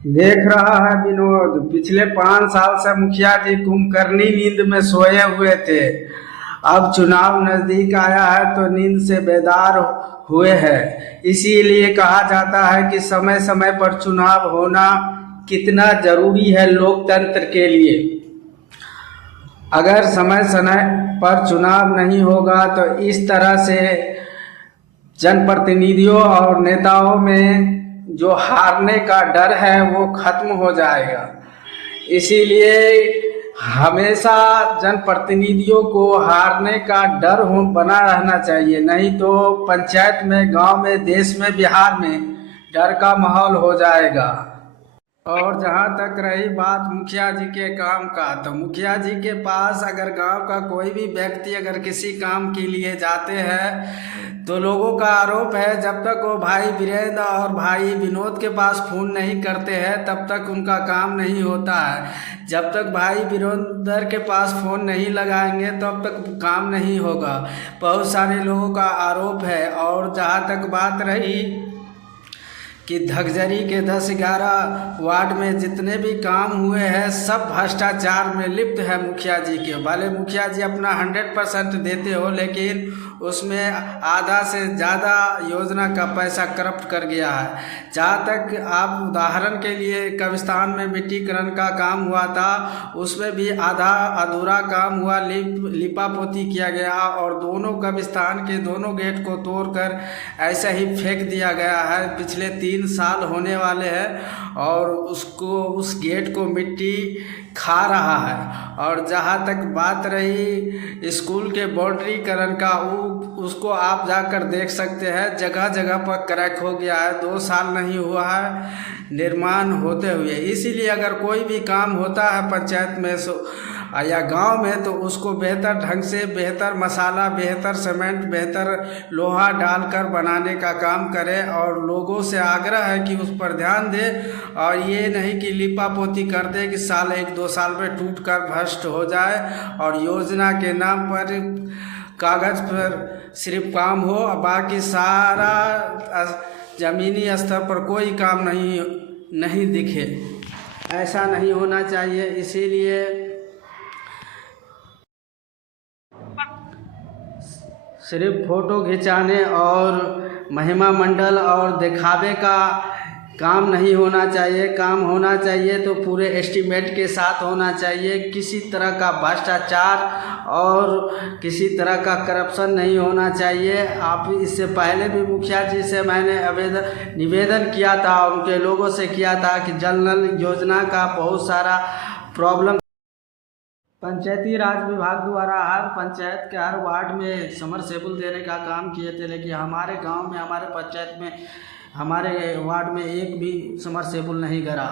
देख रहा है विनोद, पिछले 5 साल से मुखिया जी कुंभकर्णी नींद में सोए हुए थे। अब चुनाव नजदीक आया है तो नींद से बेदार हुए हैं। इसीलिए कहा जाता है कि समय समय पर चुनाव होना कितना जरूरी है लोकतंत्र के लिए। अगर समय समय पर चुनाव नहीं होगा तो इस तरह से जनप्रतिनिधियों और नेताओं में जो हारने का डर है वो खत्म हो जाएगा। इसीलिए हमेशा जनप्रतिनिधियों को हारने का डर हो बना रहना चाहिए, नहीं तो पंचायत में, गांव में, देश में, बिहार में डर का माहौल हो जाएगा। और जहाँ तक रही बात मुखिया जी के काम का, तो मुखिया जी के पास अगर गांव का कोई भी व्यक्ति अगर किसी काम के लिए जाते हैं तो लोगों का आरोप है जब तक वो भाई वीरेंद्र और भाई विनोद के पास फ़ोन नहीं करते हैं तब तक उनका काम नहीं होता है। जब तक भाई वीरेंद्र के पास फ़ोन नहीं लगाएंगे तब तक काम नहीं होगा, बहुत सारे लोगों का आरोप है। और जहाँ तक बात रही कि धगजरी के 10-11 वार्ड में जितने भी काम हुए हैं सब भ्रष्टाचार में लिप्त है मुखिया जी के। भले मुखिया जी अपना 100% देते हो लेकिन उसमें आधा से ज़्यादा योजना का पैसा करप्ट कर गया है। जहाँ तक आप उदाहरण के लिए कब्रिस्तान में मिट्टीकरण का काम हुआ था, उसमें भी आधा अधूरा काम हुआ, लिपा पोती किया गया और दोनों कब्रिस्तान के दोनों गेट को तोड़कर ऐसे ही फेंक दिया गया है। पिछले 3 साल होने वाले हैं और उस गेट को मिट्टी खा रहा है। और जहाँ तक बात रही स्कूल के बाउंड्रीकरण का, उसको आप जाकर देख सकते हैं, जगह जगह पर क्रैक हो गया है, 2 साल नहीं हुआ है निर्माण होते हुए। इसीलिए अगर कोई भी काम होता है पंचायत में या गांव में तो उसको बेहतर ढंग से, बेहतर मसाला, बेहतर सीमेंट, बेहतर लोहा डालकर बनाने का काम करें। और लोगों से आग्रह है कि उस पर ध्यान दें और ये नहीं कि लिपा पोती कर दे कि साल 1-2 साल में टूट कर भ्रष्ट हो जाए और योजना के नाम पर कागज़ पर सिर्फ काम हो और बाकी सारा ज़मीनी स्तर पर कोई काम नहीं दिखे। ऐसा नहीं होना चाहिए। इसीलिए सिर्फ फ़ोटो खिंचाने और महिमा मंडल और दिखावे का काम नहीं होना चाहिए। काम होना चाहिए तो पूरे एस्टीमेट के साथ होना चाहिए। किसी तरह का भ्रष्टाचार और किसी तरह का करप्शन नहीं होना चाहिए। आप इससे पहले भी मुखिया जी से मैंने निवेदन किया था, उनके लोगों से किया था कि जल नल योजना का बहुत सारा प्रॉब्लम पंचायती राज विभाग द्वारा हर पंचायत के हर वार्ड में समरसेबुल देने का काम किए थे, लेकिन हमारे गांव में, हमारे पंचायत में, हमारे वार्ड में एक भी समरसेबुल नहीं गिरा।